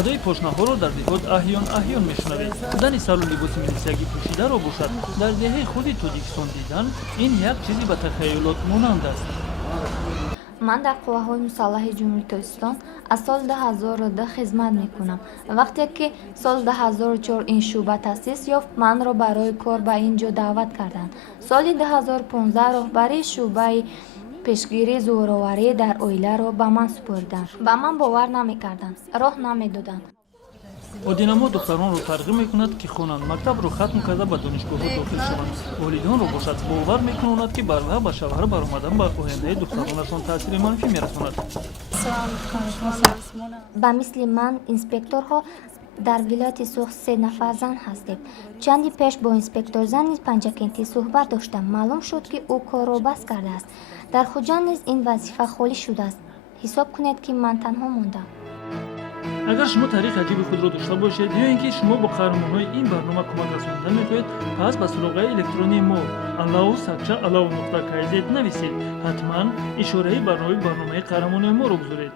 садои пошнаҳоро дар диҳот аҳён мешунавед. Будани сару либоси милисиягӣ пӯшидаро бошад дар деҳаи худи Тоҷикистон дидан ин як чизи ба тахайюлот монанд аст. ман дар қувваҳои мусаллаҳи ҷумҳурии Тоҷикистон аз соли 2002 хизмат мекунам. вақте ки соли 2004 ин шуъба таъсис ёфт, манро барои кор ба ин ҷо даъват карданд. соли 2015 роҳбарии шуъбаи пешгирии зӯроварӣ дар оиларо ба ман супорданд. ба ман бовар намекарданд, роҳ намедоданд. одинамо духтаронро тарғиб мекунад ки хонанд, мактабро хатм карда ба донишгоҳҳо дохил шаванд. волидонро бошад бовар мекунонад ки барвақт ба шавҳар баромадан ба ояндаи духтаронашон таъсири манфӣ мерасонад. ба мисли ман инспекторҳо дар вилояти Суғ 3 нафар зан ҳастем. чанди пеш бо инспектор зани панҷакентӣ суҳбат доштам. маълум шуд ки ӯ корро бас кардааст. дар Хуҷанд низ ин вазифа холӣ шудааст. ҳисоб кунед ки ман танҳо мондам. агар шумо таърихи аҷиби худро дошта бошед ё ин ки шумо ба қаҳрамонҳои ин барнома кӯмак расонида мехоҳед, пас ба суроғаи электронии мо allow.kz нависед. ҳатман ишораи ба роҳи барномаи қаҳрамони моро гузоред.